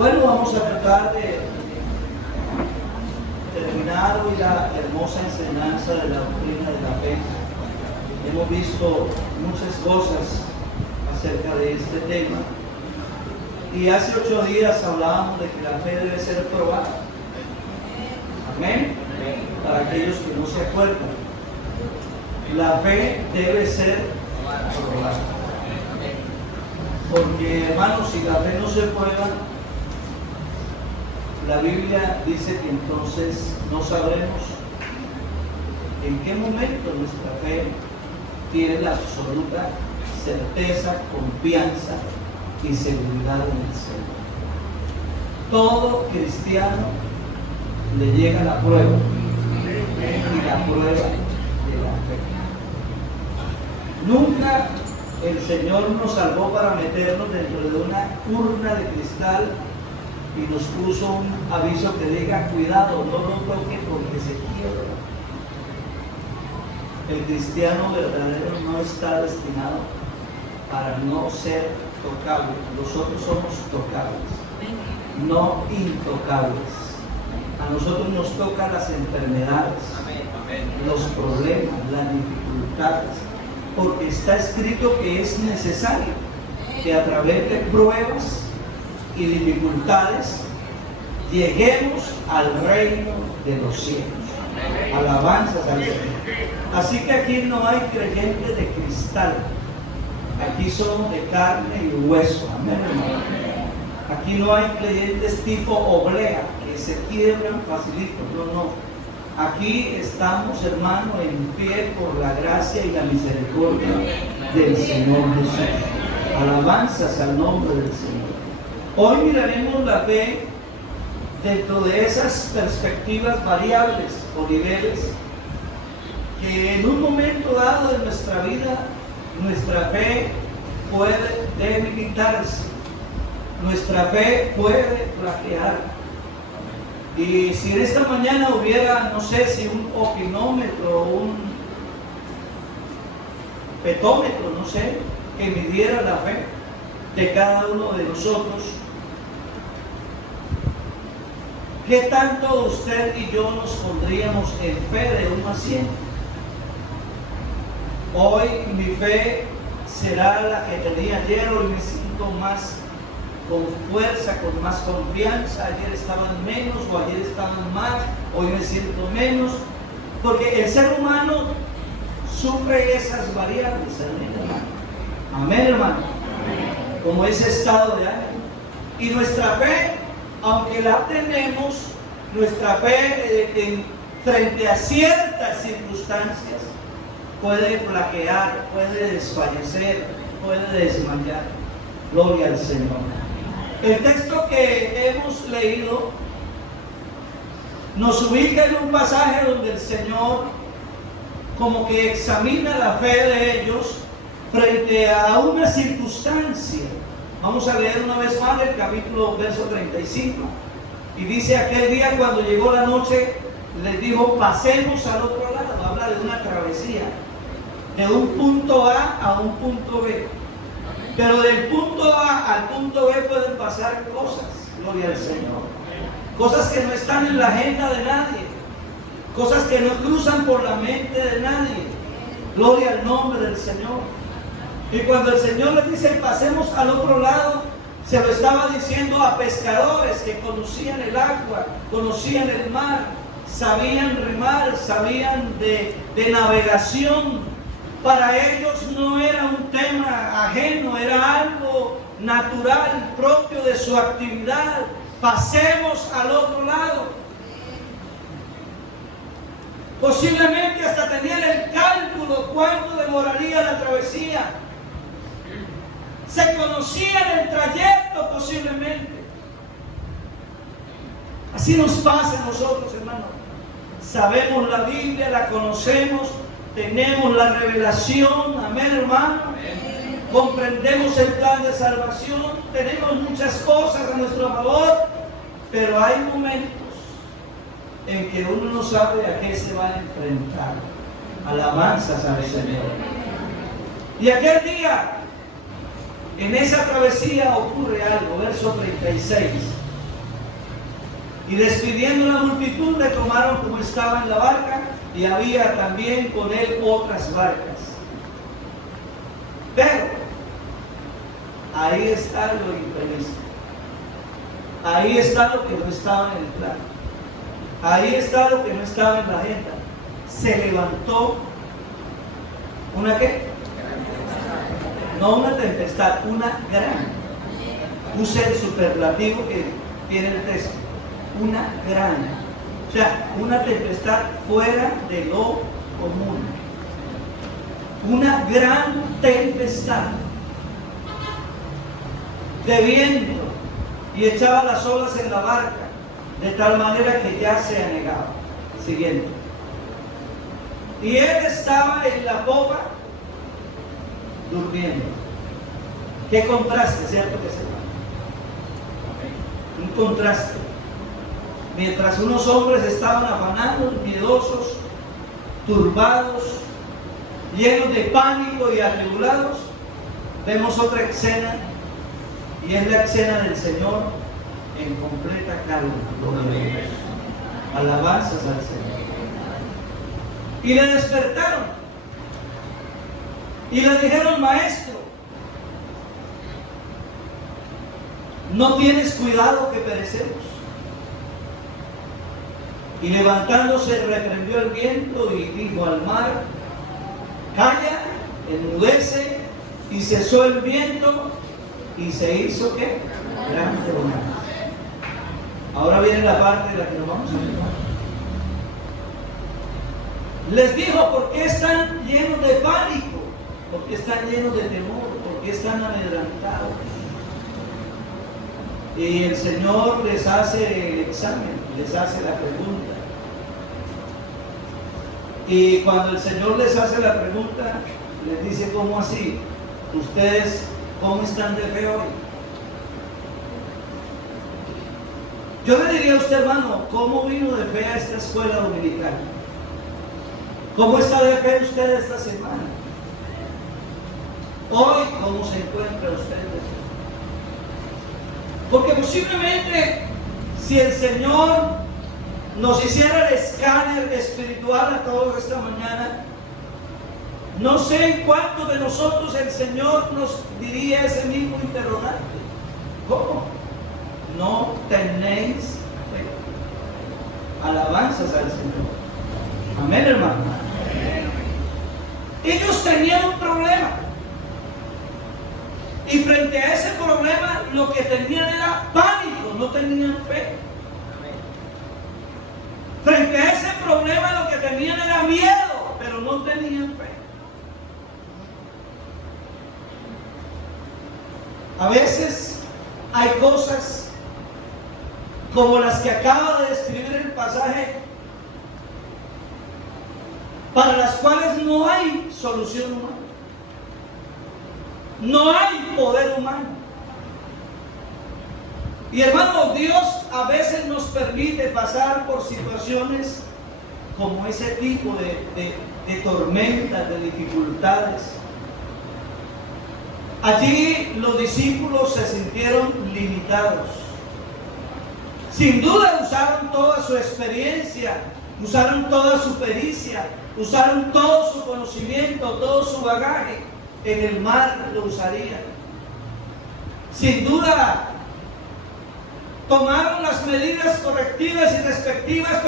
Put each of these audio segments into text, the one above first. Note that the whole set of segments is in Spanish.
Bueno, vamos a tratar de terminar hoy la hermosa enseñanza de la doctrina de la fe. Hemos visto muchas cosas acerca de este tema. Y hace 8 días hablábamos de que la fe debe ser probada. Amén. Para aquellos que no se acuerdan, la fe debe ser probada. Porque, hermanos, si la fe no se prueba, la Biblia dice que entonces no sabremos en qué momento nuestra fe tiene la absoluta certeza, confianza y seguridad en el Señor. Todo cristiano le llega la prueba, y la prueba de la fe. Nunca el Señor nos salvó para meternos dentro de una urna de cristal y nos puso un aviso que diga: cuidado, no lo toque porque se quiebra. El cristiano verdadero no está destinado para no ser tocable. Nosotros somos tocables, no intocables. A nosotros nos tocan las enfermedades, los problemas, las dificultades, porque está escrito que es necesario que a través de pruebas y dificultades lleguemos al reino de los cielos. Alabanzas al Señor. Así que aquí no hay creyentes de cristal, aquí somos de carne y hueso. Amén, hermano. Aquí no hay creyentes tipo oblea que se quiebran facilito. No. Aquí estamos, hermano, en pie por la gracia y la misericordia del Señor Jesús. Alabanzas al nombre del Señor. Hoy miraremos la fe dentro de esas perspectivas variables o niveles que en un momento dado de nuestra vida nuestra fe puede debilitarse, nuestra fe puede flaquear. Y si en esta mañana hubiera, no sé si un opinómetro o un petómetro, no sé, que midiera la fe de cada uno de nosotros, ¿qué tanto usted y yo nos pondríamos en fe de 1 a 100? Hoy mi fe será la que tenía ayer. Hoy me siento más con fuerza, con más confianza. Ayer estaban menos o ayer estaban más. Hoy me siento menos. Porque el ser humano sufre esas variables. Amén, hermano. Amén, hermano. Como ese estado de ánimo. Y nuestra fe, aunque la tenemos, nuestra fe frente a ciertas circunstancias puede flaquear, puede desfallecer, puede desmayar. Gloria al Señor. El texto que hemos leído nos ubica en un pasaje donde el Señor como que examina la fe de ellos frente a una circunstancia. Vamos a leer una vez más el capítulo, verso 35. Y dice: aquel día cuando llegó la noche, les dijo: pasemos al otro lado. Habla de una travesía, de un punto A un punto B. Pero del punto A al punto B pueden pasar cosas, gloria al Señor. Cosas que no están en la agenda de nadie, cosas que no cruzan por la mente de nadie. Gloria al nombre del Señor. Y cuando el Señor les dice: pasemos al otro lado, se lo estaba diciendo a pescadores que conocían el agua, conocían el mar, sabían remar, sabían de navegación. Para ellos no era un tema ajeno, era algo natural, propio de su actividad. Pasemos al otro lado. Posiblemente hasta tenían el cálculo cuánto demoraría la travesía. Se conocían el trayecto posiblemente. Así nos pasa a nosotros, hermanos. Sabemos la Biblia, la conocemos, tenemos la revelación, amén, hermano. Amén. Comprendemos el plan de salvación, tenemos muchas cosas a nuestro favor, pero hay momentos en que uno no sabe a qué se va a enfrentar. Alabanzas al Señor. Y aquel día, en esa travesía ocurre algo, verso 36. Y despidiendo la multitud, le tomaron como estaba en la barca, y había también con él otras barcas. Pero ahí está lo imprevisto. Ahí está lo que no estaba en el plan. Ahí está lo que no estaba en la agenda. Se levantó ¿una qué? No una tempestad, una gran. Use el superlativo que tiene el texto. Una gran. O sea, una tempestad fuera de lo común. Una gran tempestad de viento, y echaba las olas en la barca, de tal manera que ya se anegaba. Siguiente. Y él estaba en la popa durmiendo. Qué contraste, ¿cierto que se llama? Un contraste. Mientras unos hombres estaban afanando, miedosos, turbados, llenos de pánico y atribulados, vemos otra escena, y es la escena del Señor en completa calma. Alabanzas al Señor. Y le despertaron y le dijeron: maestro, ¿no tienes cuidado que perecemos? Y levantándose reprendió el viento y dijo al mar: calla, enmudece. Y cesó el viento y se hizo ¿qué? Grande bonanza. Ahora viene la parte de la que nos vamos a hablar. Les dijo: ¿por qué están llenos de pánico? ¿Por qué están llenos de temor? ¿Por qué están amedrentados? Y el Señor les hace el examen, les hace la pregunta. Y cuando el Señor les hace la pregunta, les dice: ¿cómo así? ¿Ustedes cómo están de fe hoy? Yo le diría a usted, hermano, ¿cómo vino de fe a esta escuela dominical? ¿Cómo está de fe usted esta semana? Hoy, ¿cómo se encuentra usted de fe? Porque posiblemente, si el Señor nos hiciera el escáner espiritual a todos esta mañana, no sé en cuántos de nosotros el Señor nos diría ese mismo interrogante. ¿Cómo? No tenéis fe. Alabanzas al Señor. Amén, hermano. Ellos tenían un problema. Y frente a ese problema, lo que tenían era pánico, no tenían fe. Frente a ese problema, lo que tenían era miedo, pero no tenían fe. A veces hay cosas como las que acaba de describir el pasaje, para las cuales no hay solución humana. No hay poder humano. Y hermano, Dios a veces nos permite pasar por situaciones como ese tipo de tormentas, de dificultades. Allí los discípulos se sintieron limitados. Sin duda usaron toda su experiencia, usaron toda su pericia, usaron todo su conocimiento, todo su bagaje. En el mar lo usarían. Sin duda tomaron las medidas correctivas y respectivas,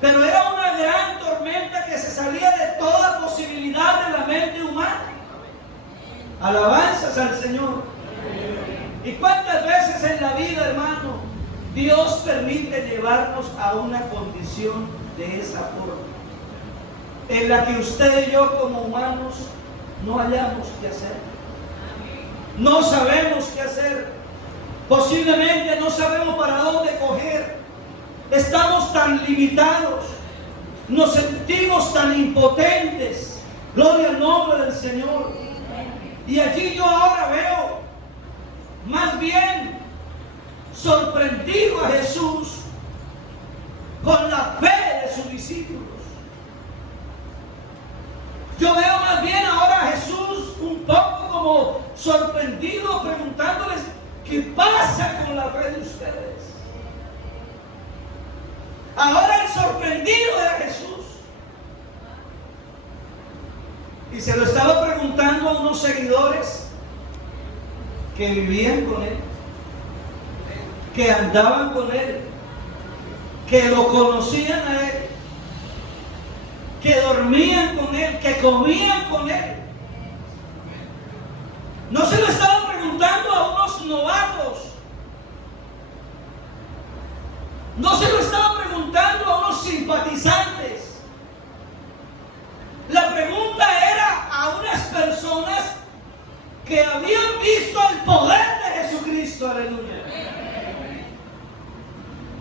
pero era una gran tormenta que se salía de toda posibilidad de la mente humana. Alabanzas al Señor. ¿Y cuántas veces en la vida, hermano, Dios permite llevarnos a una condición de esa forma, en la que usted y yo como humanos no hallamos qué hacer? No sabemos qué hacer. Posiblemente no sabemos para dónde coger. Estamos tan limitados. Nos sentimos tan impotentes. Gloria al nombre del Señor. Y allí yo ahora veo más bien sorprendido a Jesús con la fe de sus discípulos. Yo veo más bien ahora a Jesús un poco como sorprendido, preguntándoles: ¿qué pasa con la fe de ustedes? Ahora el sorprendido era Jesús. Y se lo estaba preguntando a unos seguidores que vivían con él, que andaban con él, que lo conocían a él, que dormían con él, que comían con él. No se lo estaban preguntando a unos novatos. No se lo estaban preguntando a unos simpatizantes. La pregunta era a unas personas que habían visto el poder de Jesucristo. Aleluya.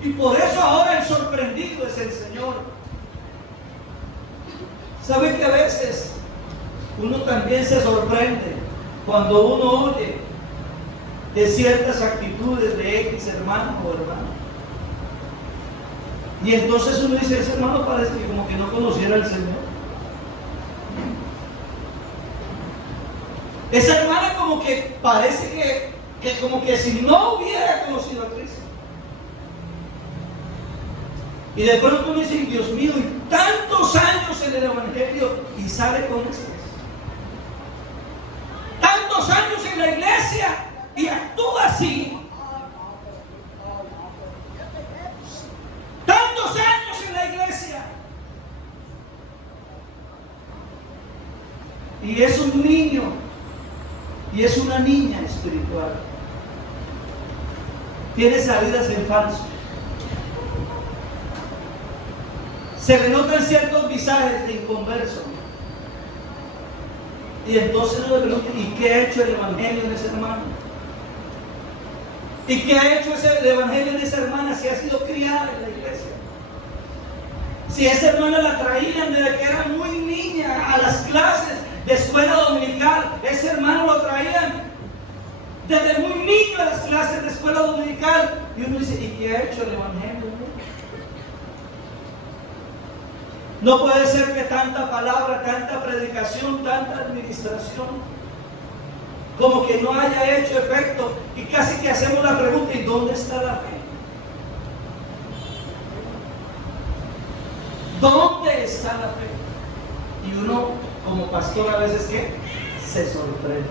Y por eso ahora el sorprendido es el Señor. ¿Sabe que a veces uno también se sorprende cuando uno oye de ciertas actitudes de X hermano o hermana? Y entonces uno dice, ese hermano parece que como que no conociera al Señor. Esa hermana como que parece que como que si no hubiera conocido a Cristo. Y de pronto uno dice, Dios mío, y tantos años en el Evangelio y sale con esto. Tantos años en la iglesia y actúa así. Tantos años en la iglesia y es un niño y es una niña espiritual. Tiene salidas en falso. Se le notan ciertos visajes de inconverso. Y entonces uno le pregunta, ¿y qué ha hecho el Evangelio en ese hermano? ¿Y qué ha hecho el Evangelio en esa hermana si ha sido criada en la iglesia? Si esa hermana la traían desde que era muy niña a las clases de escuela dominical, ese hermano lo traían desde muy niño a las clases de escuela dominical. Y uno dice, ¿y qué ha hecho el Evangelio? No puede ser que tanta palabra, tanta predicación, tanta administración, como que no haya hecho efecto. Y casi que hacemos la pregunta, ¿y dónde está la fe? ¿Dónde está la fe? Y uno, como pastor, a veces ¿qué? Se sorprende.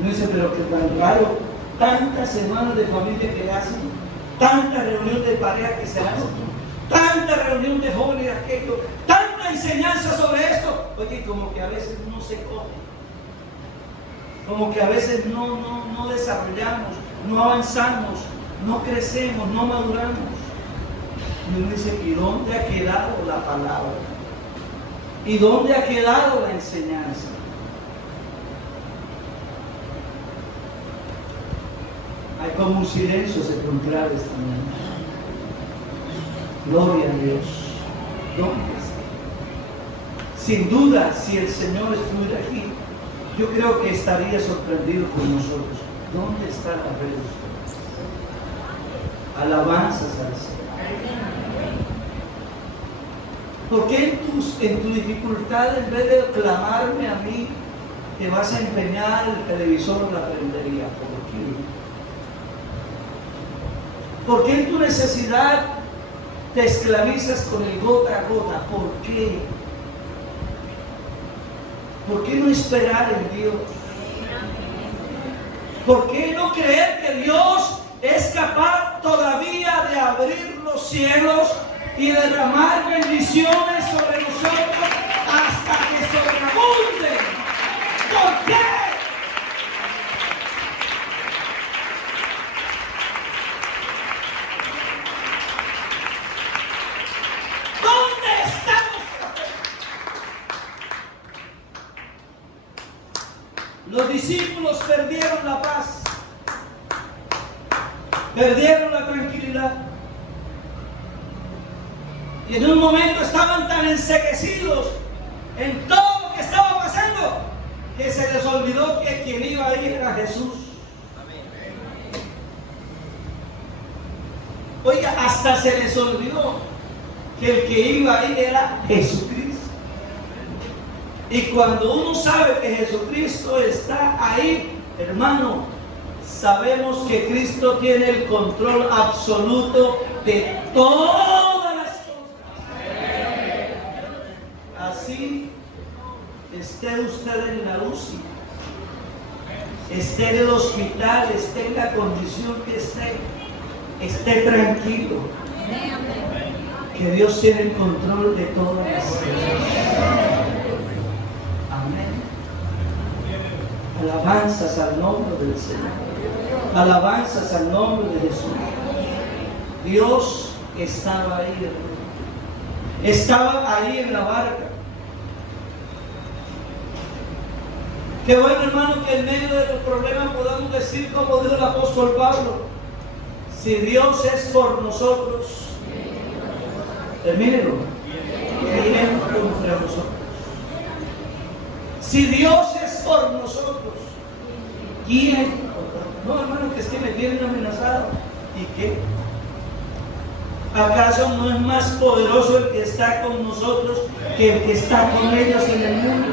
Uno dice, pero qué tan raro, tantas semanas de familia que hacen, tanta reunión de pareja que se hacen, tanta reunión de jóvenes de aquello, tanta enseñanza sobre esto. Oye, como que a veces no se come, como que a veces no desarrollamos, no avanzamos, no crecemos, no maduramos. Y uno dice, ¿y dónde ha quedado la palabra? ¿Y dónde ha quedado la enseñanza? Hay como un silencio sepulcral esta mañana. Gloria a Dios. ¿Dónde está? Sin duda, si el Señor estuviera aquí, yo creo que estaría sorprendido con nosotros. ¿Dónde está la fe de ustedes? Alabanzas al Señor. ¿Por qué en tu dificultad, en vez de clamarme a mí, te vas a empeñar el televisor, la prendería? ¿Por qué? ¿Por qué en tu necesidad te esclavizas con el gota a gota? ¿Por qué? ¿Por qué no esperar en Dios? ¿Por qué no creer que Dios es capaz todavía de abrir los cielos y derramar bendiciones sobre nosotros hasta que sobreabunden? ¿Por qué? ¿Dónde estamos? Los discípulos perdieron la paz, perdieron la tranquilidad. Y en un momento estaban tan enceguecidos en todo lo que estaba pasando que se les olvidó que quien iba a ir era Jesús. Oiga, hasta se les olvidó que el que iba a ir era Jesucristo. Y cuando uno sabe que Jesucristo está ahí, hermano, sabemos que Cristo tiene el control absoluto de todas las cosas. Así esté usted en la UCI, esté en el hospital, esté en la condición que esté tranquilo, que Dios tiene el control de todas las cosas. Amén. Alabanzas al nombre del Señor. Alabanzas al nombre de Jesús. Dios estaba ahí, hermano. Estaba ahí en la barca. Qué bueno, hermano, que en medio de los problemas podamos decir, como dijo el apóstol Pablo: si Dios es por nosotros, termínelo, ¿quién contra nosotros? Si Dios es por nosotros, ¿quién? No, hermano, que es que me tienen amenazado. ¿Y qué? ¿Acaso no es más poderoso el que está con nosotros que el que está con ellos en el mundo?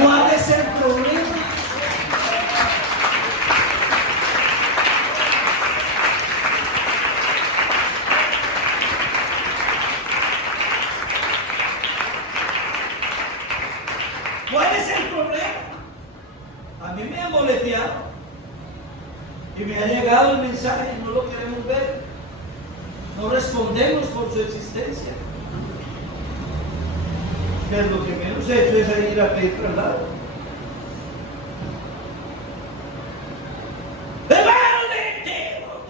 ¿Cuál es el problema? ¿Cuál es el problema? A mí me han boleteado y me ha llegado el mensaje y no lo queremos ver. No respondemos por su existencia. Pero lo que menos he hecho es ir a pedir traslado. ¡Hermanos directivos!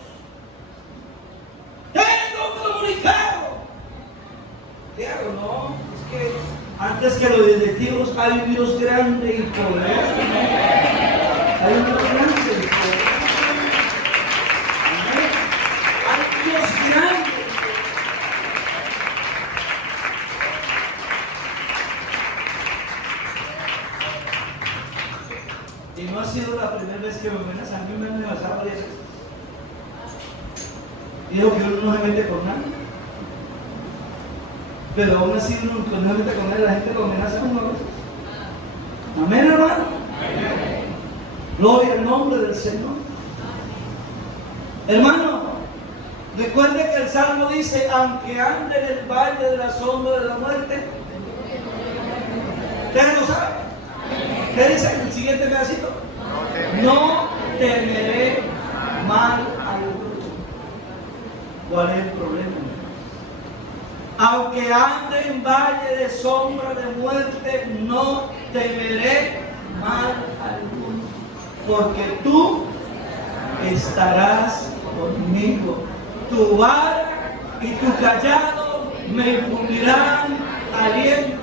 ¡Tengo un comunicado! ¿Qué hago? No, es que antes que los directivos hay un Dios grande y poderoso. Hay un Dios grande y poderoso. Hay Dios grande. Y no ha sido la primera vez que me amenazan. A mí me han amenazado varias veces. Digo que uno no se mete con nadie. Pero aún así uno no se mete con él, la gente lo amenaza una vez. Amén, hermano. Gloria al nombre del Señor. Hermano, recuerde que el Salmo dice: aunque ande en el valle de la sombra de la muerte. ¿Ustedes lo saben? ¿Qué dice el siguiente pedacito? No temeré mal alguno. ¿Cuál es el problema? Aunque ande en valle de sombra de muerte, no temeré mal alguno, porque tú estarás conmigo. Tu vara y tu callado me infundirán aliento.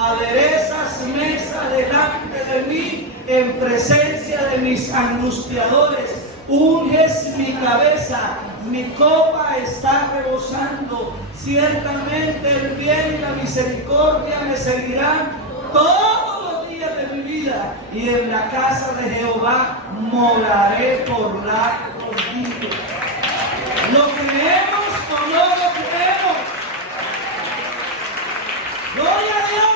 Aderezas mesa delante de mí en presencia de mis angustiadores. Unges mi cabeza, mi copa está rebosando. Ciertamente el bien y la misericordia me seguirán todos los días de mi vida, y en la casa de Jehová moraré por largos días. ¿Lo creemos o no lo creemos? ¡Gloria a Dios!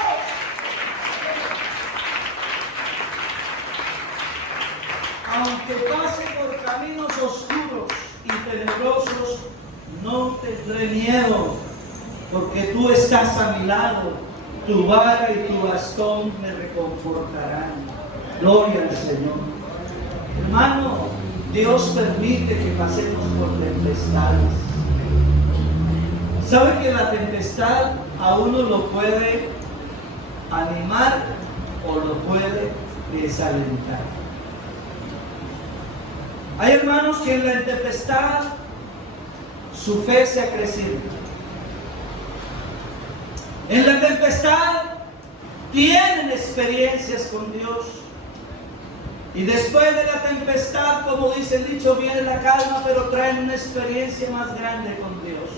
Aunque pase por caminos oscuros y tenebrosos, no tendré miedo, porque tú estás a mi lado. Tu vara y tu bastón me reconfortarán. Gloria al Señor. Hermano, Dios permite que pasemos por tempestades. ¿Sabe que la tempestad a uno lo puede animar o lo puede desalentar? Hay hermanos que en la tempestad su fe se ha crecido. En la tempestad tienen experiencias con Dios. Y después de la tempestad, como dice el dicho, viene la calma, pero traen una experiencia más grande con Dios.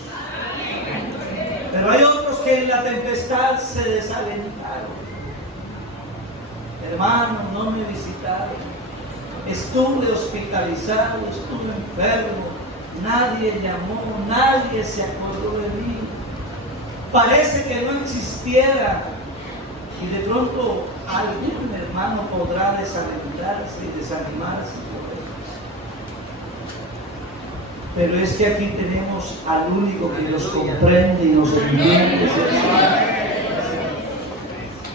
Pero hay otros que en la tempestad se desalentaron. Hermano, no me visitaron. Estuve hospitalizado, estuve enfermo. Nadie llamó, nadie se acordó de mí. Parece que no existiera. Y de pronto algún hermano podrá desalentarse y desanimarse. Pero es que aquí tenemos al único que nos comprende y nos entiende.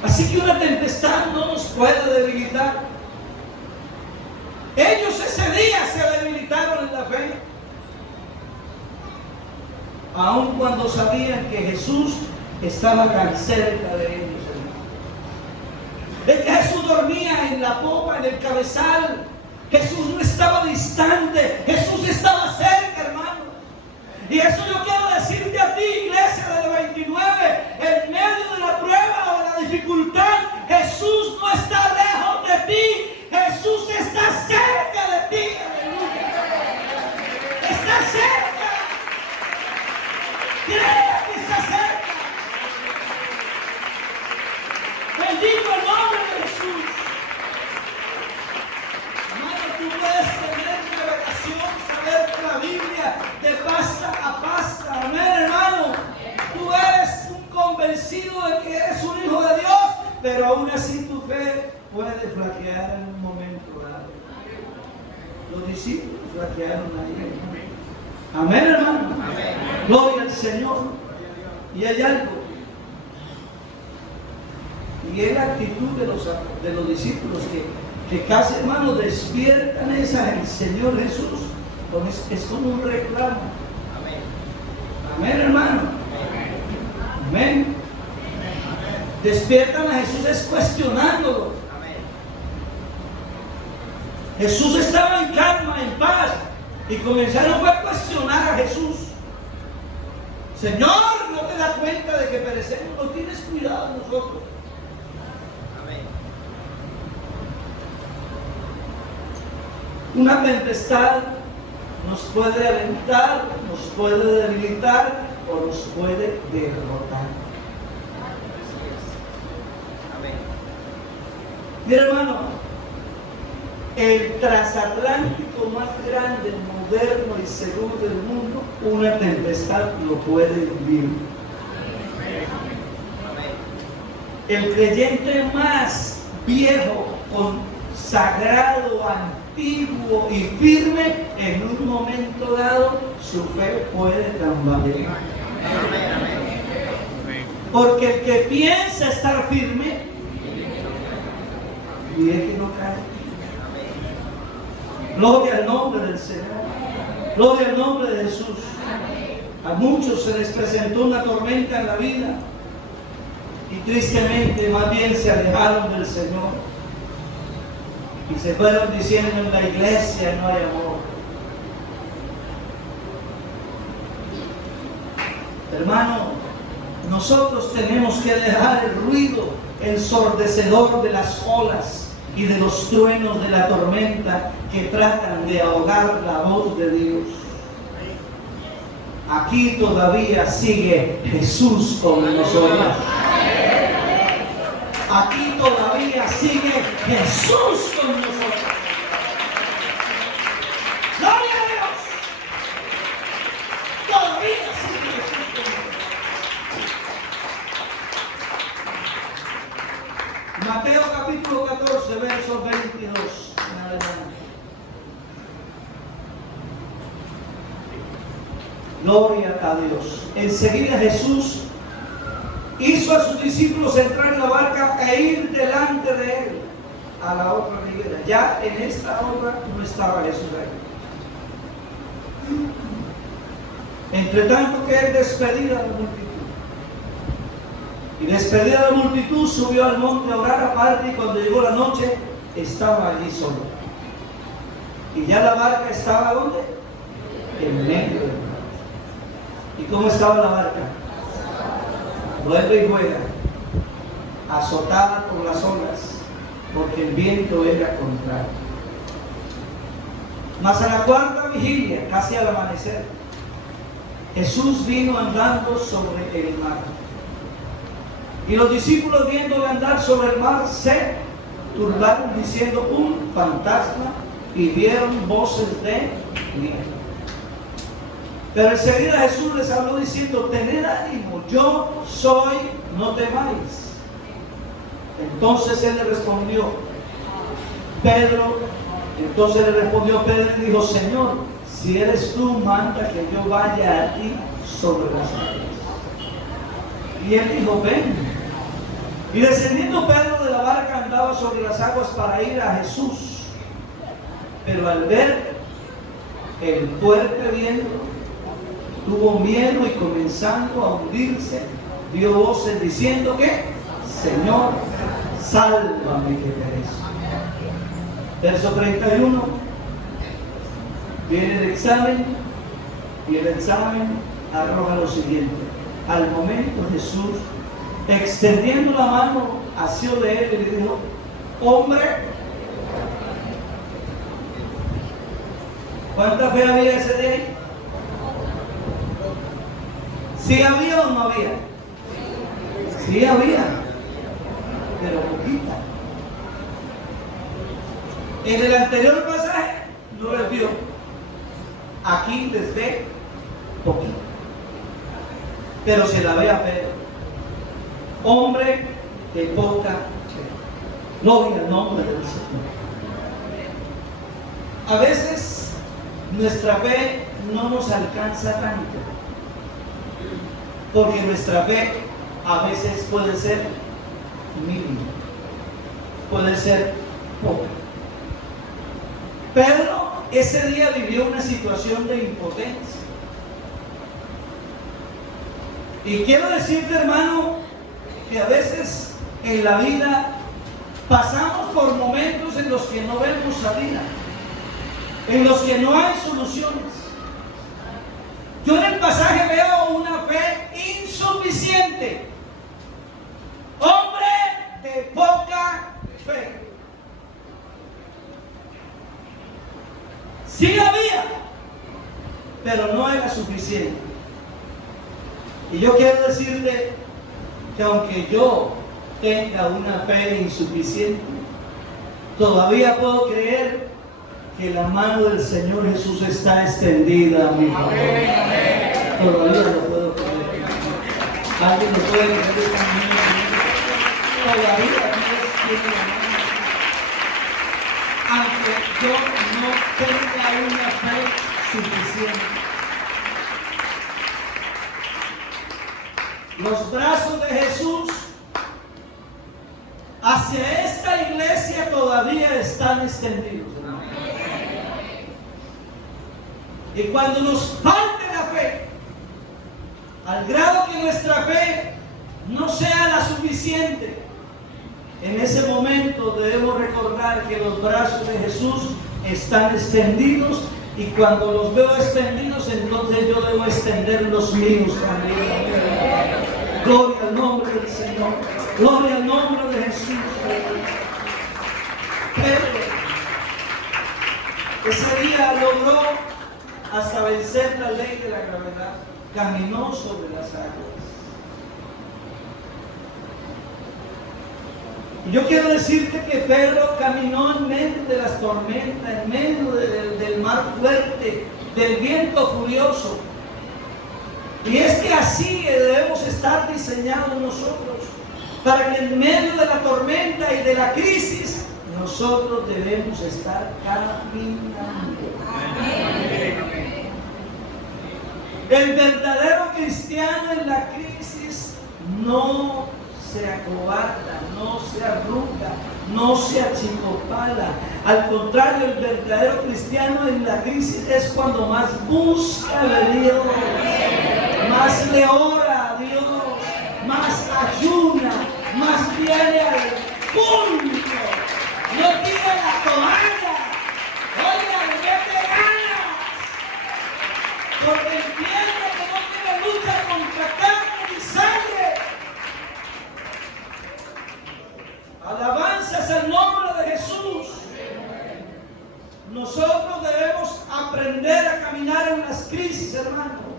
Así que una tempestad no nos puede debilitar. Ellos ese día se debilitaron en la fe, aun cuando sabían que Jesús estaba tan cerca de ellos. Es que Jesús dormía en la popa, en el cabezal. Jesús no estaba distante, Jesús estaba cerca, hermano. Y eso yo quiero decirte a ti, iglesia de la 29, en medio de la prueba o de la dificultad, Jesús no está lejos de ti, Jesús está cerca de ti, aleluya. Está cerca. Crea que está cerca. Bendigo el nombre de Jesús. Hermano, tú puedes tener revelación, saber la Biblia de pasta a pasta. Amén, hermano. Tú eres un convencido de que eres un hijo de Dios, pero aún así tu fe puede flaquear en un momento dado. Los discípulos flaquearon ahí. Amén, hermano. Amén. Gloria al Señor. Y hay algo. Y es la actitud de los discípulos que casi, hermano, despiertan esa el Señor Jesús. Es como un reclamo. Amén. Amén, hermano. Amén. Despiertan a Jesús es cuestionándolo. Amén. Jesús estaba en calma, en paz, y comenzaron a cuestionar a Jesús. Señor, ¿no te das cuenta de que perecemos? ¿No tienes cuidado de nosotros? Amén. Una tempestad nos puede alentar, nos puede debilitar o nos puede derrotar. Amén. Mira, hermano, el transatlántico más grande, moderno y seguro del mundo, una tempestad lo puede vivir. El creyente más viejo, consagrado, antiguo y firme, en un momento dado su fe puede tambalear. Porque el que piensa estar firme, y es que no cae. Gloria al nombre del Señor. Gloria al nombre de Jesús. A muchos se les presentó una tormenta en la vida y tristemente más bien se alejaron del Señor y se fueron diciendo: en la iglesia no hay amor. Hermano, nosotros tenemos que dejar el ruido ensordecedor de las olas y de los truenos de la tormenta que tratan de ahogar la voz de Dios. Aquí todavía sigue Jesús con nosotros. Aquí todavía sigue Jesús con nosotros. ¡Gloria a Dios! Todavía sigue Jesús con nosotros. Mateo capítulo 14, versos 22 en adelante. Gloria a Dios. Enseguida Jesús hizo a sus discípulos entrar en la barca e ir delante de él a la otra ribera. Ya en esta obra no estaba Jesús ahí. Entre tanto que él despedía a la multitud. Y despedida la multitud, subió al monte a orar aparte, y cuando llegó la noche, estaba allí solo. Y ya la barca estaba ¿dónde? En medio del mar. ¿Y cómo estaba la barca? Vuelve y juega, azotada por las olas, porque el viento era contrario. Mas a la cuarta vigilia, casi al amanecer, Jesús vino andando sobre el mar. Y los discípulos, viéndole andar sobre el mar, se turbaron diciendo: un fantasma, y vieron voces de miedo. Pero enseguida Jesús les habló diciendo: tened ánimo, yo soy, no temáis. Entonces él le respondió Pedro y dijo: Señor, si eres tú, manda que yo vaya a ti sobre las aguas. Y él dijo, ven. Y descendiendo Pedro de la barca andaba sobre las aguas para ir a Jesús. Pero al ver el fuerte viento, tuvo miedo y comenzando a hundirse, dio voces diciendo que, Señor, sálvame que perezco. Verso 31, viene el examen y el examen arroja lo siguiente. Al momento Jesús, extendiendo la mano, asió de él y le dijo, hombre, ¿cuánta fe había ese día? ¿Sí había o no había? Sí había, pero poquita. En el anterior pasaje no les vio. Aquí les ve poquito. Pero se la ve a Pedro. Hombre de poca fe. Gloria al nombre del Señor. A veces nuestra fe no nos alcanza tanto. Porque nuestra fe a veces puede ser mínima. Puede ser poca. Pedro ese día vivió una situación de impotencia. Y quiero decirte, hermano, que a veces en la vida pasamos por momentos en los que no vemos salida, en los que no hay soluciones. Yo en el pasaje veo una fe insuficiente, hombre de poca fe. Sí había, pero no era suficiente. Y yo quiero decirle que aunque yo tenga una fe insuficiente, todavía puedo creer que la mano del Señor Jesús está extendida a mi favor. Todavía lo puedo creer. ¿Alguien lo puede creer también? Todavía Dios tiene la mano. Aunque yo no tenga una fe suficiente. Los brazos de Jesús hacia esta iglesia todavía están extendidos. Y cuando nos falte la fe, al grado que nuestra fe no sea la suficiente, en ese momento debemos recordar que los brazos de Jesús están extendidos, y cuando los veo extendidos, entonces yo debo extender los míos también. Gloria al nombre del Señor. Gloria al nombre de Jesús. Pedro ese día logró hasta vencer la ley de la gravedad. Caminó sobre las aguas. Y yo quiero decirte que Pedro caminó en medio de las tormentas, en medio del mar fuerte, del viento furioso. Y es que así debemos estar diseñados nosotros, para que en medio de la tormenta y de la crisis, nosotros debemos estar caminando. El verdadero cristiano en la crisis no se acobarda, no se arruga, no se achicopala. Al contrario, el verdadero cristiano en la crisis es cuando más busca de Dios, más le ora a Dios, más ayuna, más viene al punto, no tira la toalla. Oiga, le mete ganas, porque entiende que no tiene lucha contra carne ni sangre. Alabanzas al nombre de Jesús. Nosotros debemos aprender a caminar en las crisis, hermano.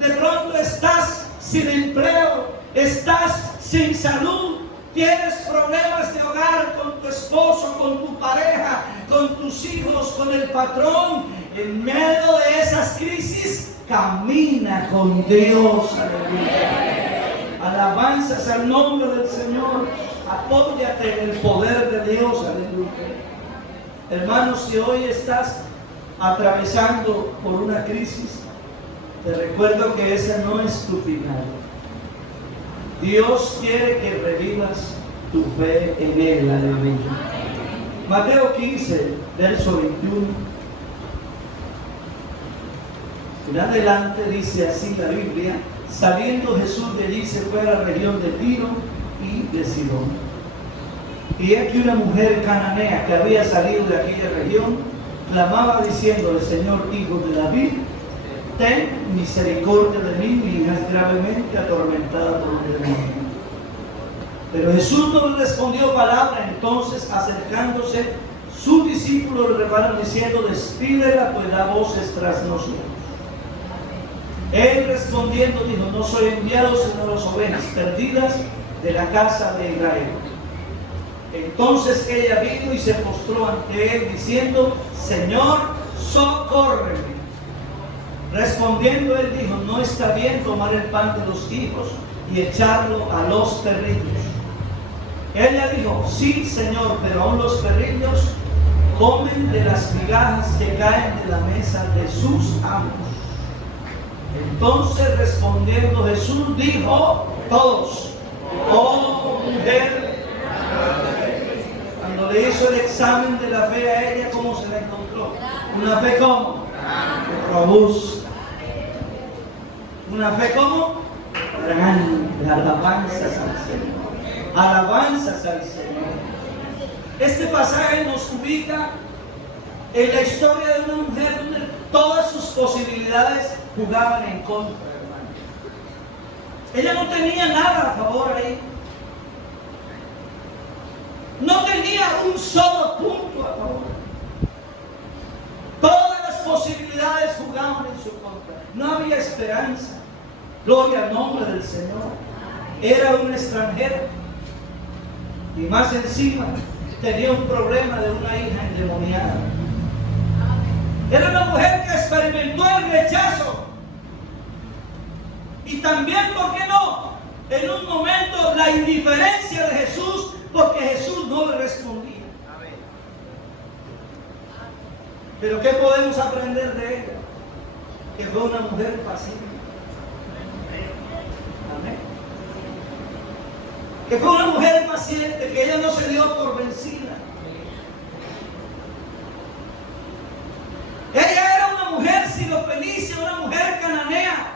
De pronto estás sin empleo, estás sin salud, tienes problemas de hogar con tu esposo, con tu pareja, con tus hijos, con el patrón. En medio de esas crisis, camina con Dios. Aleluya. Alabanzas al nombre del Señor. Apóyate en el poder de Dios. Aleluya. Hermanos, si hoy estás atravesando por una crisis, te recuerdo que esa no es tu final. Dios quiere que revivas tu fe en Él, aleluya. Mateo 15, verso 21. En adelante dice así la Biblia: saliendo Jesús de allí se fue a la región de Tiro y de Sidón. Y aquí una mujer cananea que había salido de aquella región clamaba diciendo: Señor, hijo de David, ten misericordia de mí, mi hija es gravemente atormentada por un demonio. Pero Jesús no le respondió palabra. Entonces, acercándose, sus discípulos le reparan diciendo: despídela, pues da voces tras nosotros. Él respondiendo dijo: no soy enviado sino a las ovejas perdidas de la casa de Israel. Entonces ella vino y se postró ante él diciendo: Señor, socórreme. Respondiendo él dijo: no está bien tomar el pan de los hijos y echarlo a los perrillos. Ella dijo: sí, Señor, pero aún los perrillos comen de las migajas que caen de la mesa de sus amos. Entonces respondiendo Jesús dijo, todos: oh mujer. Cuando le hizo el examen de la fe a ella, ¿cómo se la encontró? Una fe como robusta. Una fe como grande. Alabanzas al Señor. Alabanzas al Señor. Este pasaje nos ubica en la historia de una mujer donde todas sus posibilidades jugaban en contra, hermano. Ella no tenía nada a favor ahí. No tenía un solo punto a favor. Todas las posibilidades jugaban en su contra. No había esperanza. Gloria al nombre del Señor. Era una extranjera. Y más encima tenía un problema de una hija endemoniada. Era una mujer que experimentó el rechazo. Y también, ¿por qué no? En un momento la indiferencia de Jesús, porque Jesús no le respondía. Pero ¿qué podemos aprender de ella? Que fue una mujer paciente. Amén. Que fue una mujer paciente, que ella no se dio por vencida. Ella era una mujer sirofenicia, una mujer cananea.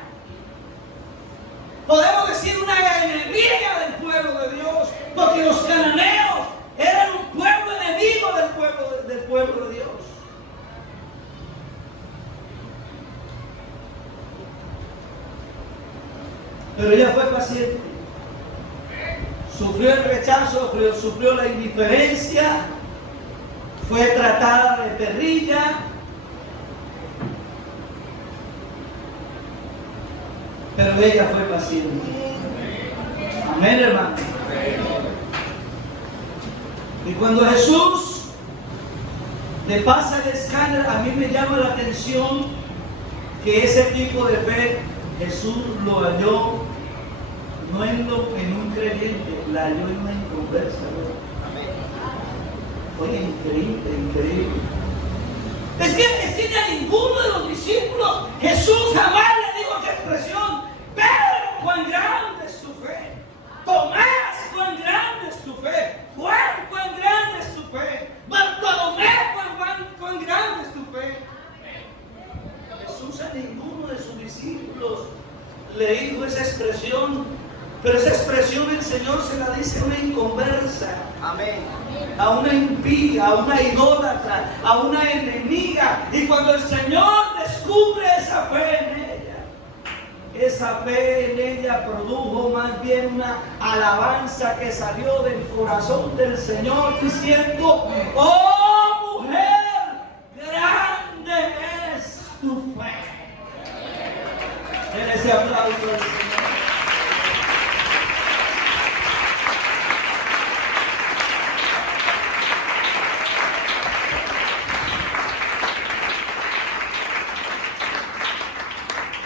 Podemos decir una enemiga del pueblo de Dios, porque los cananeos eran un pueblo enemigo del pueblo de Dios. Pero ella fue paciente. Sufrió el rechazo, sufrió la indiferencia, fue tratada de perrilla. Pero ella fue paciente. Amén, hermano. Y cuando Jesús le pasa el escáner, a mí me llama la atención que ese tipo de fe Jesús lo halló no en un creyente, la halló en una inconversa. Fue increíble, increíble. Es que ni a ninguno de los discípulos Jesús jamás le dijo qué expresión: Pedro, cuán grande es tu fe. Tomás, cuán grande es tu fe. Juan, cuán grande es tu fe. Bartolomé, cuán grande es tu fe. Jesús a ninguno de sus discípulos le dijo esa expresión. Pero esa expresión el Señor se la dice a una inconversa. Amén. A una impía, a una idólatra, a una enemiga. Y cuando el Señor descubre esa fe en ella, esa fe en ella produjo más bien una alabanza que salió del corazón del Señor diciendo: oh mujer, grande es tu fe. En ese aplauso del Señor.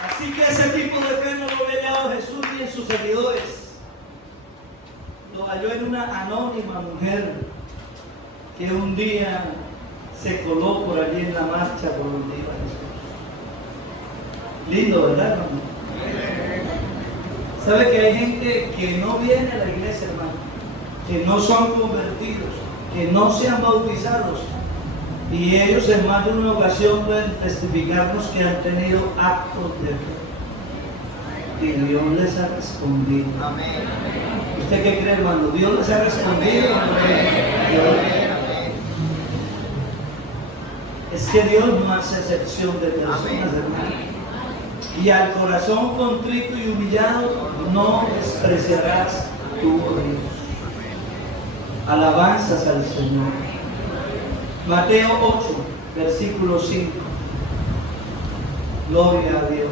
Así que ese tipo de fe no lo había hallado Jesús ni en sus seguidores. Lo halló en una anónima mujer que un día se coló por allí en la marcha por donde iba Jesús. Lindo, ¿verdad, hermano? ¿Sabe que hay gente que no viene a la iglesia, hermano? Que no son convertidos, que no se han bautizados. Y ellos en más de una ocasión pueden testificarnos que han tenido actos de fe. Y Dios les ha respondido. Amén. ¿Usted qué cree, hermano? ¿Dios les ha respondido? Amén. Es que Dios no hace excepción de personas, hermano. Y al corazón contrito y humillado no despreciarás tu Dios. Alabanzas al Señor. Mateo 8, versículo 5. Gloria a Dios.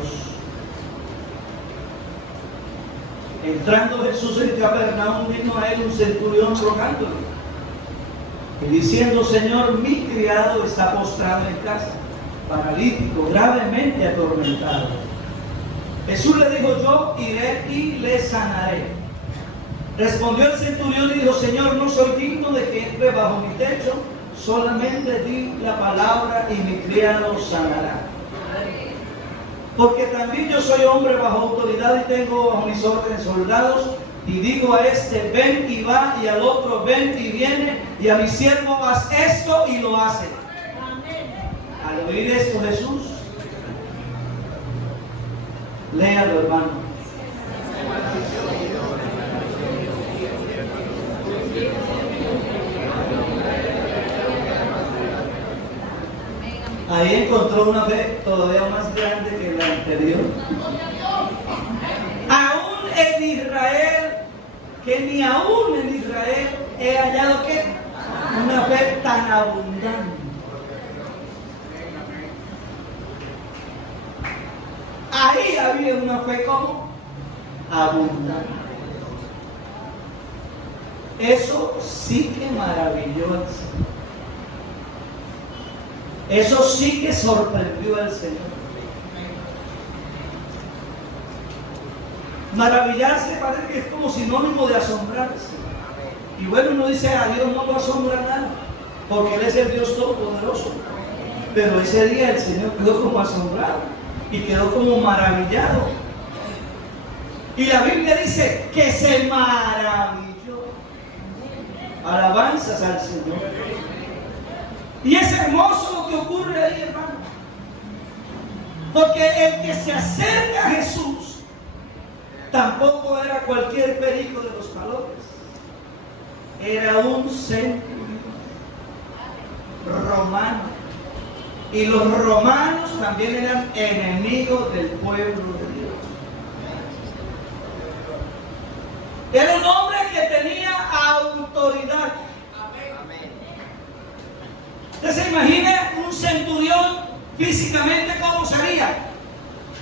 Entrando Jesús en Capernaum, vino a él un centurión rogándole y diciendo: Señor, mi criado está postrado en casa, paralítico, gravemente atormentado. Jesús le dijo: yo iré y le sanaré. Respondió el centurión y dijo: Señor, no soy digno de que entre bajo mi techo, solamente di la palabra y mi criado sanará. Porque también yo soy hombre bajo autoridad y tengo bajo mis órdenes soldados, y digo a este: ven y va, y al otro: ven y viene, y a mi siervo: haz esto, y lo hace. Al oír esto Jesús, léalo, hermano. Ahí encontró una fe todavía más grande que la anterior. Aún en Israel, que ni aún en Israel he hallado que una fe tan abundante. Ahí había una fe como abundante. Eso sí que maravilló al Señor. Eso sí que sorprendió al Señor. Maravillarse parece que es como sinónimo de asombrarse. Y bueno, uno dice: a Dios no lo asombra nada, porque Él es el Dios Todopoderoso. Pero ese día el Señor quedó como asombrado y quedó como maravillado. Y la Biblia dice que se maravilló. Alabanzas al Señor. Y es hermoso lo que ocurre ahí, hermano. Porque el que se acerca a Jesús tampoco era cualquier perico de los palotes. Era un centurión romano. Y los romanos también eran enemigos del pueblo de Dios. Era un hombre que tenía autoridad. ¿Usted se imagina un centurión físicamente cómo sería?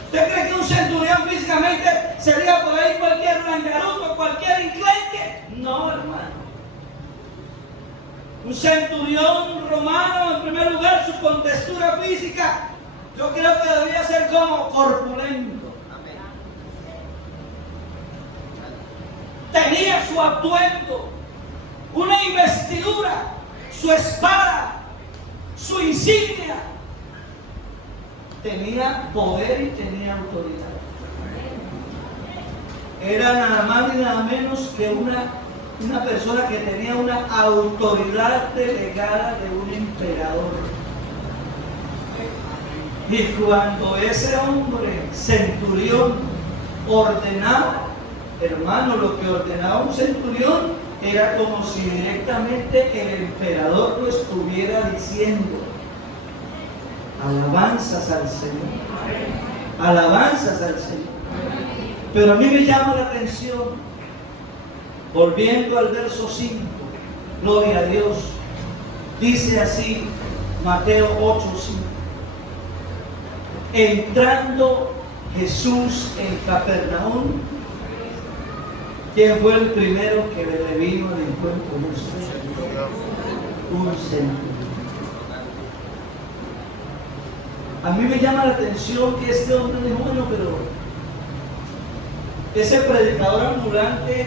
¿Usted cree que un centurión físicamente sería por ahí cualquier langaruto, cualquier enclenque? No, hermano. Un centurión romano, en primer lugar, su contextura física, yo creo que debía ser como corpulento. Tenía su atuendo, una investidura, su espada, su insignia. Tenía poder y tenía autoridad. Era nada más y nada menos que una persona que tenía una autoridad delegada de un emperador. Y cuando ese hombre centurión ordenaba, hermano, lo que ordenaba un centurión era como si directamente el emperador lo estuviera diciendo. Alabanzas al Señor. Alabanzas al Señor. Pero a mí me llama la atención, volviendo al verso 5, gloria a Dios, dice así Mateo 8:5: entrando Jesús en Capernaum, ¿quién fue el primero que le vino al encuentro? Un centurión. A mí me llama la atención que este hombre dijo: bueno, pero ese predicador ambulante,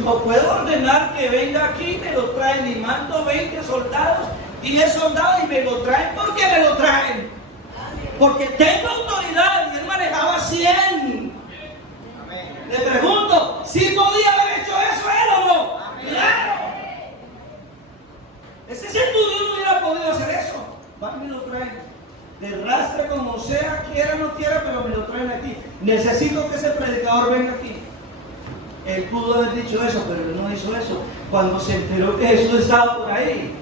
Yo puedo ordenar que venga aquí, me lo traen y mando 20 soldados, 10 soldados y me lo traen. ¿Por qué me lo traen? Porque tengo autoridad y él manejaba 100. Le pregunto, ¿si podía haber hecho eso él o no? ¡Claro! Ese centurión no hubiera podido hacer eso. Van y me lo traen. De rastre como sea, quiera o no quiera, pero me lo traen aquí. Necesito que ese predicador venga aquí. Él pudo haber dicho eso, pero él no hizo eso. Cuando se enteró que Jesús estaba por ahí,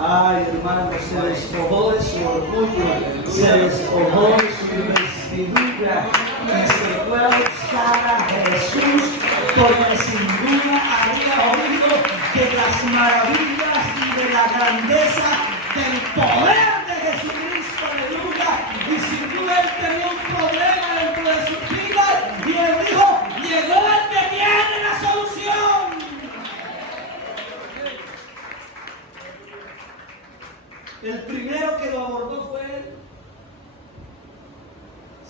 ay, hermano, se despojó de su orgullo, se despojó de su vestidura y se fue a buscar a Jesús, porque sin duda había oído de las maravillas y de la grandeza del poder de Jesucristo, aleluya. Y sin duda él tenía un problema dentro de su vida y él dijo, llegó el que tiene la solución. El primero que lo abordó fue él.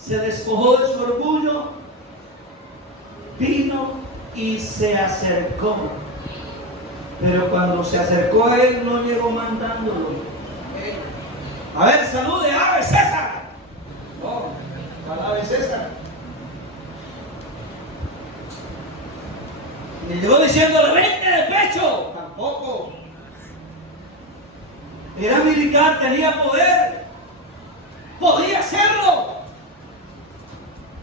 Se despojó de su orgullo, vino y se acercó. Pero cuando se acercó a él, no llegó mandándolo. A ver, salude, ave César. No, ¿cuál ave César? Le llegó diciéndole, vente de pecho. Tampoco. Era militar, tenía poder, podía hacerlo.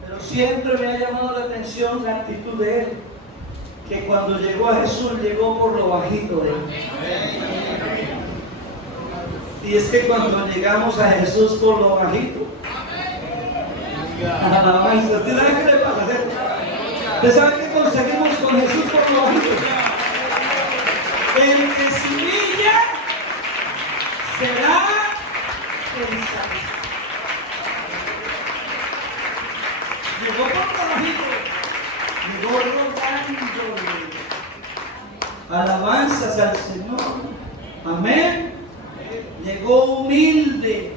Pero siempre me ha llamado la atención la actitud de él, que cuando llegó a Jesús, llegó por lo bajito de él. Y es que cuando llegamos a Jesús por lo bajito, alabanza, ¿usted sabe qué le pasa? ¿Usted sabe qué conseguimos con Jesús por lo bajito? El que se humilla será ensalzado. Llegó por lo bajito, llegó rogándole alabanzas al Señor. Amén. Llegó humilde.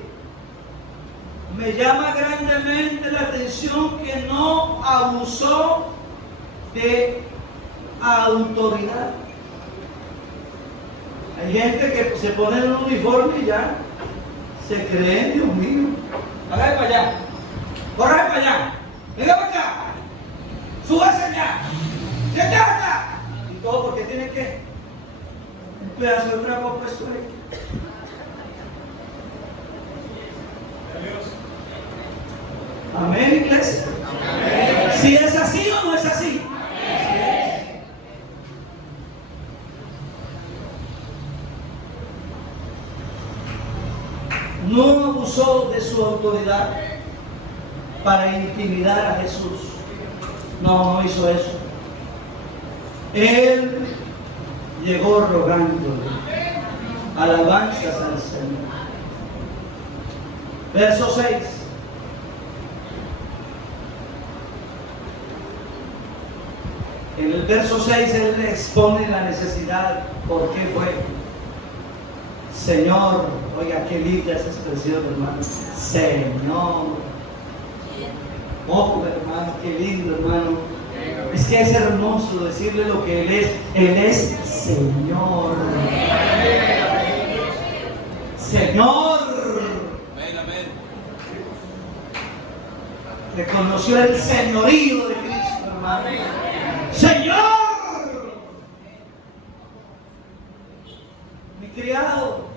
Me llama grandemente la atención que no abusó de autoridad. Hay gente que se pone en un uniforme y ya se creen, Dios mío. Hágale para allá, corre para allá, venga para acá, súbase allá, siéntate acá. Y todo porque tiene que un pedazo de trapo puesto ahí. Amén, iglesia. Amén. Si es así o no es así. Amén. No abusó de su autoridad para intimidar a Jesús. No hizo eso. Él llegó rogándole alabanzas al Señor. Verso 6. En el verso 6 él le expone la necesidad. ¿Por qué fue? Señor, oiga, qué linda esa expresión, hermano. Señor. Oh, hermano, qué lindo, hermano. Es que es hermoso decirle lo que Él es. Él es Señor. Señor. Reconoció el señorío de Cristo, hermano. Señor. Mi criado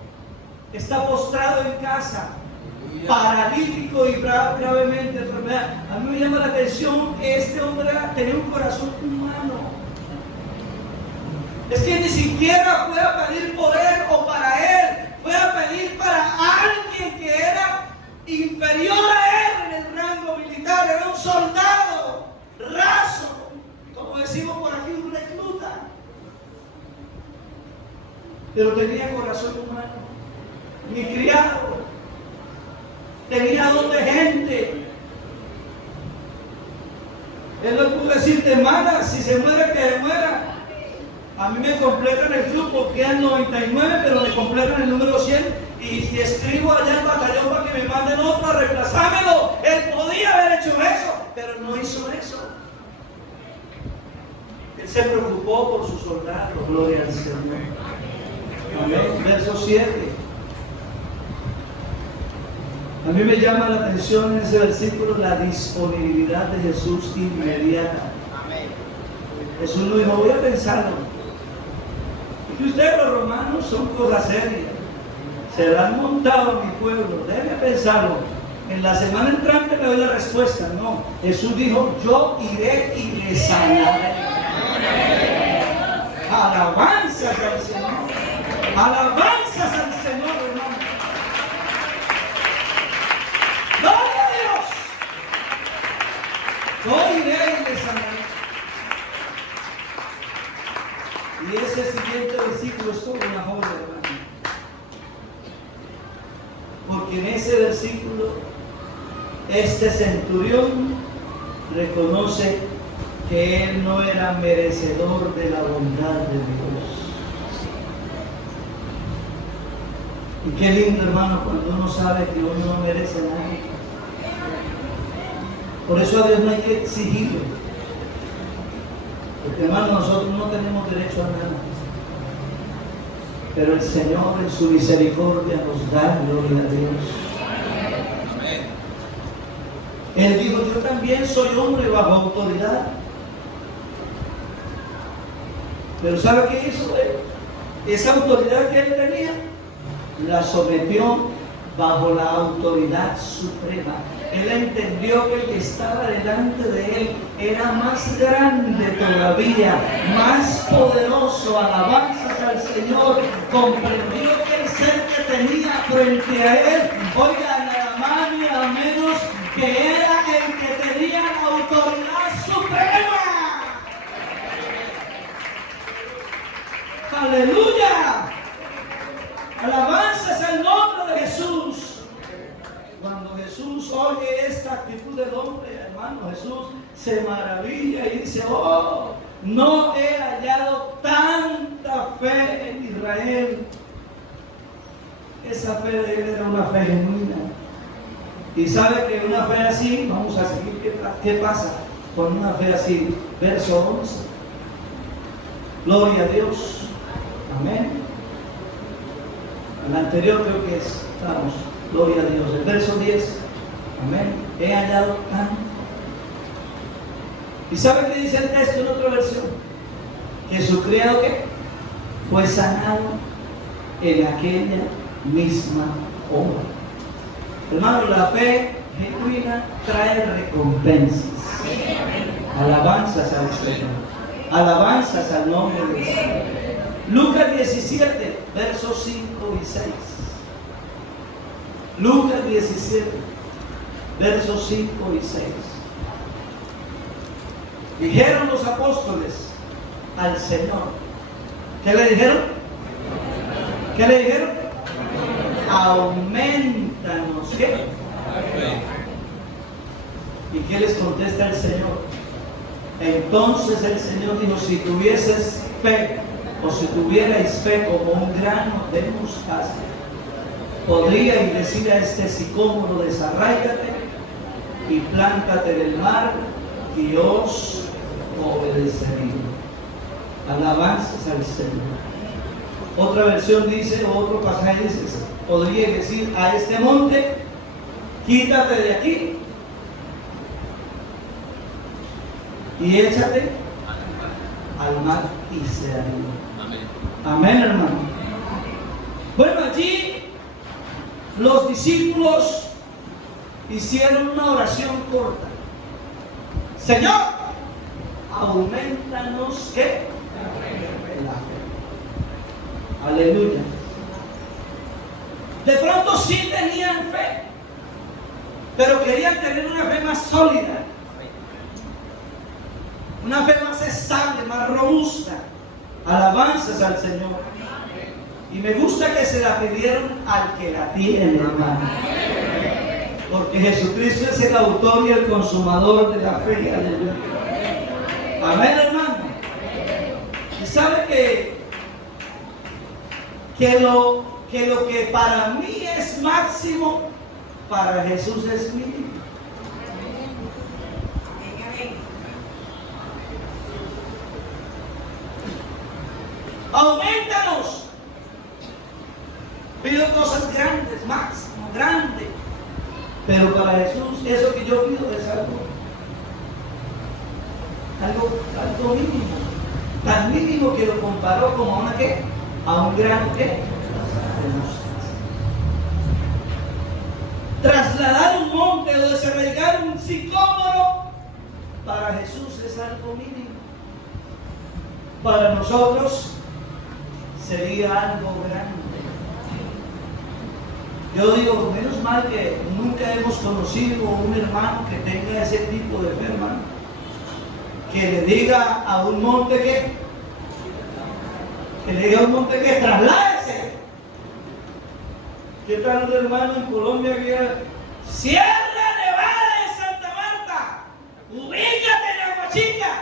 está postrado en casa, paralítico y gravemente enfermedad. A mí me llama la atención que este hombre tenía un corazón humano. Es que ni siquiera fue a pedir por él o para él, fue a pedir para alguien que era inferior a él en el rango militar. Era un soldado raso, como decimos por aquí, un recluta. Pero tenía corazón humano. Mi criado tenía don de gente. Él no pudo decir, hermana, si se muere, que se muera. A mí me completan el grupo, quedan 99, pero me completan el número 100 y escribo allá al batallón para que me manden otro a reemplazármelo. Él podía haber hecho eso, pero no hizo eso. Él se preocupó por sus soldados. Gloria al Señor. Amén. Verso 7. A mí me llama la atención en ese versículo la disponibilidad de Jesús inmediata. Jesús no dijo, voy a pensarlo. Y ustedes los romanos son cosas serias. Se la han montado a mi pueblo. Déjenme pensarlo. En la semana entrante le doy la respuesta. No. Jesús dijo, yo iré y les sanaré. Alabanzas al Señor. Alabanzas al Señor, hermano. ¡Gloria a Dios! Yo iré y les sanaré. Y ese siguiente versículo es como una joya, hermano. Porque en ese versículo, este centurión reconoce que él no era merecedor de la bondad de Dios. Y qué lindo, hermano, cuando uno sabe que uno no merece nada. Por eso a Dios no hay que exigirlo. Porque, hermano, nosotros no tenemos derecho a nada. Pero el Señor en su misericordia nos da, gloria a Dios. Él dijo, yo también soy hombre bajo autoridad. Pero ¿sabe qué hizo él? Esa autoridad que él tenía, la sometió bajo la autoridad suprema. Él entendió que el que estaba delante de él era más grande todavía, más poderoso. Alabanzas al Señor. Comprendió que el ser que tenía frente a él, oiga, nada más ni nada menos que era el que tenía la autoridad suprema. ¡Aleluya! Alabanzas al nombre de Jesús. Cuando Jesús oye esta actitud del hombre, hermano, Jesús se maravilla y dice, oh, no he hallado tanta fe en Israel. Esa fe de él era una fe genuina. Y sabe que una fe así, vamos a seguir, ¿qué pasa con una fe así? Verso 11. Gloria a Dios. Amén. El anterior creo que estamos. Gloria a Dios. El verso 10. Amén. He hallado tanto. ¿Y sabe qué dice el texto en otra versión? Que su criado ¿qué? Fue sanado en aquella misma hora. Hermano, la fe genuina trae recompensas. Alabanzas al Señor. Alabanzas al nombre del Señor. Lucas 17, versos 5 y 6. Lucas 17, versos 5 y 6. Dijeron los apóstoles al Señor. ¿Qué le dijeron? ¿Qué le dijeron? Aumentanos. ¿Qué? ¿Y qué les contesta el Señor? Entonces el Señor dijo, si tuvieses fe, o si tuvierais fe como un grano de mostaza, podríais decir a este sicómoro, desarráigate y plántate en el mar, y os obedecería. Alabanzas al Señor. Otra versión dice, o otro pasaje dice, podría decir a este monte, quítate de aquí y échate al mar, y se hará. Amén, hermano. Bueno, allí los discípulos hicieron una oración corta. Señor, aumentanos ¿qué? La fe. Aleluya. De pronto sí tenían fe, pero querían tener una fe más sólida, una fe más estable, más robusta. Alabanzas al Señor. Y me gusta que se la pidieron al que la tiene, hermano. Porque Jesucristo es el autor y el consumador de la fe. Aleluya. Amén, hermano. Y sabe que lo que para mí es máximo, para Jesús es mínimo. Aumentanos. Pido cosas grandes, máximo, grande. Pero para Jesús, eso que yo pido es algo mínimo. Tan mínimo que lo comparó como a una ¿qué? A un grano ¿qué? De mostaza. Trasladar un monte o desarraigar un sicómoro para Jesús es algo mínimo. Para nosotros sería algo grande. Yo digo, menos mal que nunca hemos conocido un hermano que tenga ese tipo de fe, hermano. Que le diga a un monte que le diga a un monte que trasládese. ¿Qué tal un hermano en Colombia que Sierra Nevada de Santa Marta, ubícate en Aguachica?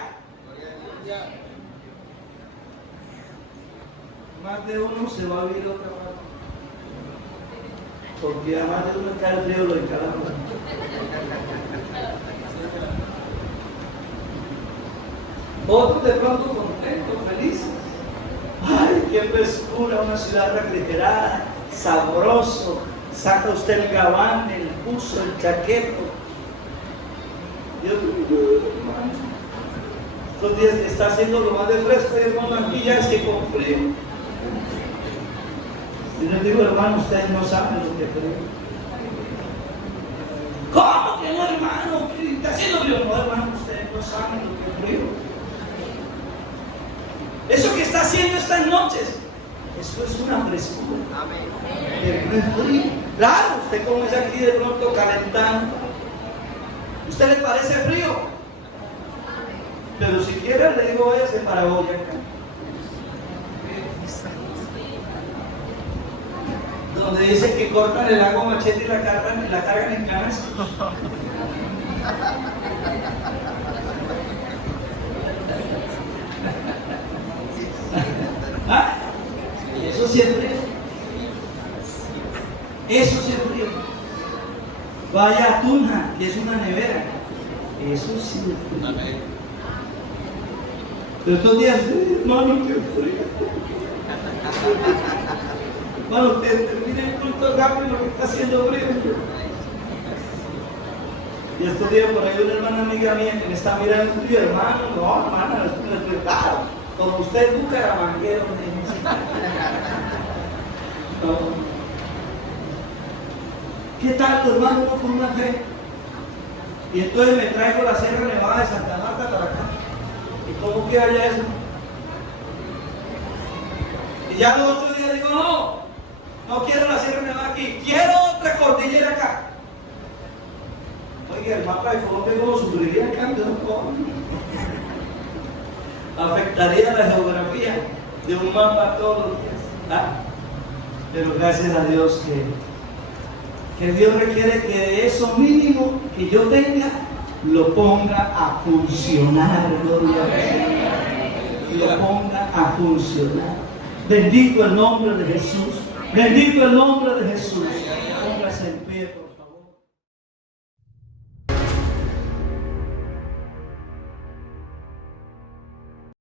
Más de uno se va a vivir otra parte. Porque además de uno está el frío, lo encalamos. Otros de pronto contentos, felices. Ay, qué frescura, una ciudad refrigerada, sabroso. Saca usted el gabán, el buzo, el chaqueto. Dios mío, hermano. Estos días está haciendo lo más de fresco, hermano, aquí ya es que con frío. Y les digo, hermano, ustedes no saben lo que es frío. ¿Cómo que no, hermano? ¿Está haciendo frío? No, hermano, ustedes no saben lo que es frío. Eso que está haciendo estas noches, eso es una frescura. Amén. No es frío. Claro, usted como es aquí de pronto calentando. ¿Usted le parece frío? Pero si quiere le digo ese para Boyacá. Donde dice que cortan el agua machete y la cargan en canastos. ¿Ah? Eso sí es frío. Eso sí es frío. Vaya a Tunja, que es una nevera. Eso sí es frío. Pero estos días, hermano, qué frío. Bueno, usted termine el culto rápido que está haciendo frío. Y estos días por ahí una hermana amiga mía que me está mirando y dice, hermano, no, hermano, esto es verdad. Como usted es bucaramanguero, no. ¿Qué tal tu hermano uno con una fe? Y entonces me traigo la Sierra Nevada de Santa Marta para acá. ¿Y cómo queda ya eso? Y ya los otros días digo, no quiero la Sierra Nevada aquí, quiero otra cordillera acá. Oiga, el mapa de Colombia cómo sufriría el cambio, ¿no? Afectaría la geografía de un mapa todos los días. ¿Ah? Pero gracias a Dios que Dios requiere que de eso mínimo que yo tenga lo ponga a funcionar, gloria a Dios. Lo ponga a funcionar. Bendito el nombre de Jesús. Bendito el nombre de Jesús.